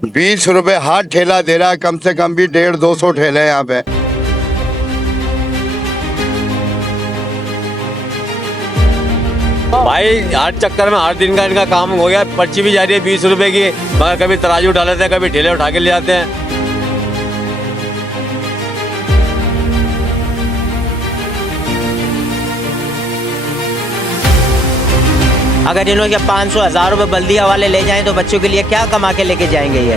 20 रुपए हाथ ठेला दे रहा है, कम से कम भी 150-200 ठेले हैं यहाँ पे। भाई हर चक्कर में हर दिन का इनका काम हो गया। पर्ची भी जा रही है 20 रुपए की, मगर कभी तराजू उठा लेते हैं, कभी ठेले उठा के ले आते हैं। अगर इन्होंने 500-1000 रुपये बल्दिया वाले ले जाएं तो बच्चों के लिए क्या कमा के लेके जाएंगे ये।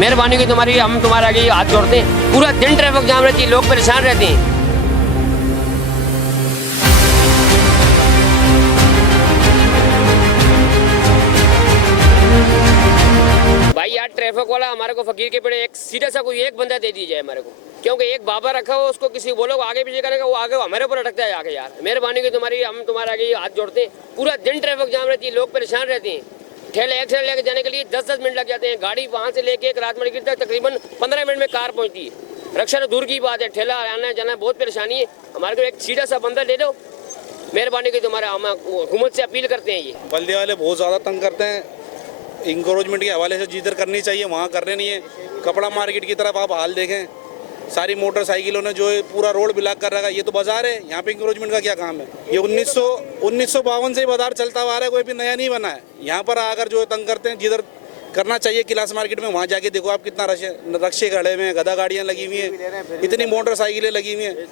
मेहरबानी की तुम्हारी, हम तुम्हारे आगे हाथ जोड़ते हैं। पूरा दिन ट्रैफिक जाम रहती है, लोग परेशान रहते हैं। भाई यार ट्रैफिक वाला हमारे को फकीर के पेड़े एक सीधा सा कोई एक बंदा दे दीजिए हमारे को, क्योंकि एक बाबा रखा हो, उसको किसी बोलो आगे पीछे करेगा, वो आगे हमारे ऊपर अटकता है आके। यार मेहरबानी की तुम्हारी, हम तुम्हारे आगे हाथ जोड़ते हैं। पूरा दिन ट्रैफिक जाम रहती है, लोग परेशान रहते हैं। ठेले एक ठेले लेके जाने के लिए 10-10 मिनट लग जाते हैं। गाड़ी वहाँ से लेके एक रात मार्केट तक तकरीबन 15 मिनट में कार पहुँचती है। रक्षा तो दूर की बात है, ठेला आना जाना बहुत परेशानी है। हमारे को एक सीधा सा बंदा दे दो, मेहरबानी की तुम्हारा। हम हुकूमत से अपील करते हैं। ये बल्दिया वाले बहुत ज़्यादा तंग करते हैं। इंक्रोचमेंट के हवाले से जिधर करनी चाहिए वहाँ कर रहे नहीं है। कपड़ा मार्केट की तरफ आप हाल देखें, सारी मोटरसाइकिलों ने जो है पूरा रोड ब्लॉक कर रखा है। ये तो बाजार है, यहाँ पे इंक्रोचमेंट का क्या काम है। ये 1952 से ही बाजार चलता हुआ आ रहा है, कोई भी नया नहीं बना है। यहाँ पर आकर जो तंग करते हैं, जिधर करना चाहिए क्लास मार्केट में वहाँ जाके देखो आप कितना रक्षे खड़े हुए हैं, गधा गाड़ियाँ लगी हुई हैं, इतनी मोटरसाइकिलें लगी हुई हैं,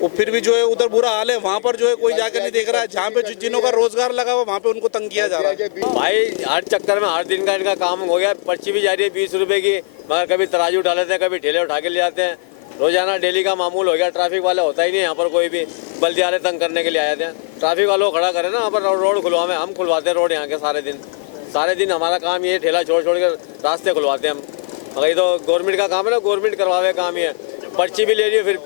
वो फिर भी जो है उधर बुरा हाल है। वहाँ पर जो है कोई जाकर नहीं देख रहा है। जहाँ पे जिनों का रोजगार लगा हुआ वहाँ पे उनको तंग किया जा रहा है। भाई हर चक्कर में हर दिन का इनका काम हो गया। पर्ची भी जा रही है 20 रुपए की, मगर कभी तराजू उठा लेते हैं, कभी ठेले उठा के ले आते हैं। रोजाना डेली का मामूल हो गया। ट्रैफिक वाला होता ही नहीं यहाँ पर कोई भी। बल्दिया वाले तंग करने के लिए आए थे। ट्रैफिक वालों को खड़ा करें ना, यहाँ पर रोड खुलवाएं। हम खुलवाते हैं रोड यहाँ के सारे दिन हमारा काम ये ठेला छोड़ कर रास्ते खुलवाते हैं हम। मगर ये तो गवर्नमेंट का काम है ना, गवर्नमेंट करवावे काम ही है। पर्ची भी ले रही है, फिर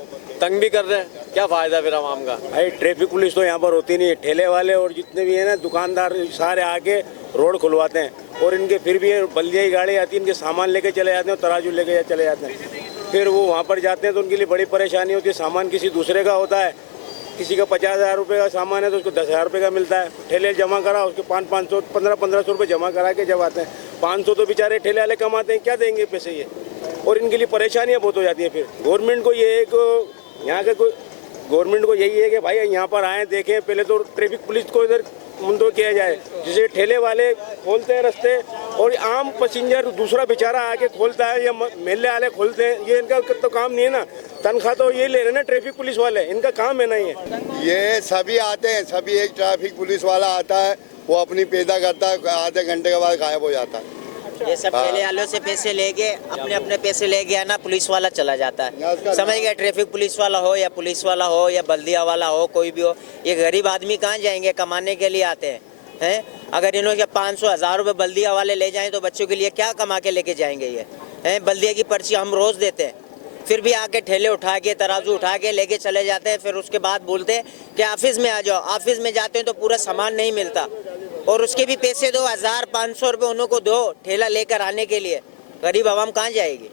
तंग भी कर रहे हैं, क्या फ़ायदा फिर आवाम का। भाई ट्रैफिक पुलिस तो यहाँ पर होती नहीं है। ठेले वाले और जितने भी हैं ना दुकानदार सारे आके रोड खुलवाते हैं। और इनके फिर भी बल्दिया की गाड़ी आती है, इनके सामान लेके चले जाते हैं, तराजू लेके चले जाते हैं। फिर वो वहाँ पर जाते हैं तो उनके लिए बड़ी परेशानी होती है। सामान किसी दूसरे का होता है, किसी का 50,000 रुपये का सामान है तो उसको 10,000 रुपये का मिलता है। ठेले जमा करा, उसके 500-500 1500 रुपये जमा करा के जब आते हैं 500 तो बेचारे ठेले वाले कमाते हैं, क्या देंगे पैसे ये। और इनके लिए परेशानियाँ बहुत हो जाती हैं। फिर गवर्नमेंट को ये एक यहाँ के कोई गवर्नमेंट को यही है कि भाई यहाँ पर आएँ देखें, पहले तो ट्रैफिक पुलिस को इधर मुंदो किया जाए। जैसे ठेले वाले खोलते हैं रास्ते और आम पैसेंजर दूसरा बेचारा आके खोलता है, या मेले वाले खोलते हैं, ये इनका तो काम नहीं है ना। तनख्वाह तो ये ले रहे हैं ना ट्रैफिक पुलिस वाले, इनका काम है ना ये सभी आते हैं, सभी एक ट्रैफिक पुलिस वाला आता है, वो अपनी पैदा करता है, आधे घंटे के बाद गायब हो जाता है। ये सब ठेले वालों से पैसे लेके अपने पैसे ले गया ना, पुलिस वाला चला जाता है। समझ गया, ट्रैफिक पुलिस वाला हो या पुलिस वाला हो या बल्दिया वाला हो, कोई भी हो, ये गरीब आदमी कहाँ जाएंगे, कमाने के लिए आते हैं। अगर इन्होंने 500-1000 रुपये बल्दिया वाले ले जाएं तो बच्चों के लिए क्या कमा के लेके जाएंगे ये हैं। बल्दिया की पर्ची हम रोज़ देते हैं, फिर भी आके ठेले उठा के तराजू उठा के लेके चले जाते हैं। फिर उसके बाद बोलते हैं कि ऑफिस में आ जाओ। ऑफिस में जाते हैं तो पूरा सामान नहीं मिलता, और उसके भी पैसे दो, 1000-500 रुपये उन्हों को दो ठेला लेकर आने के लिए। गरीब आवाम कहाँ जाएगी।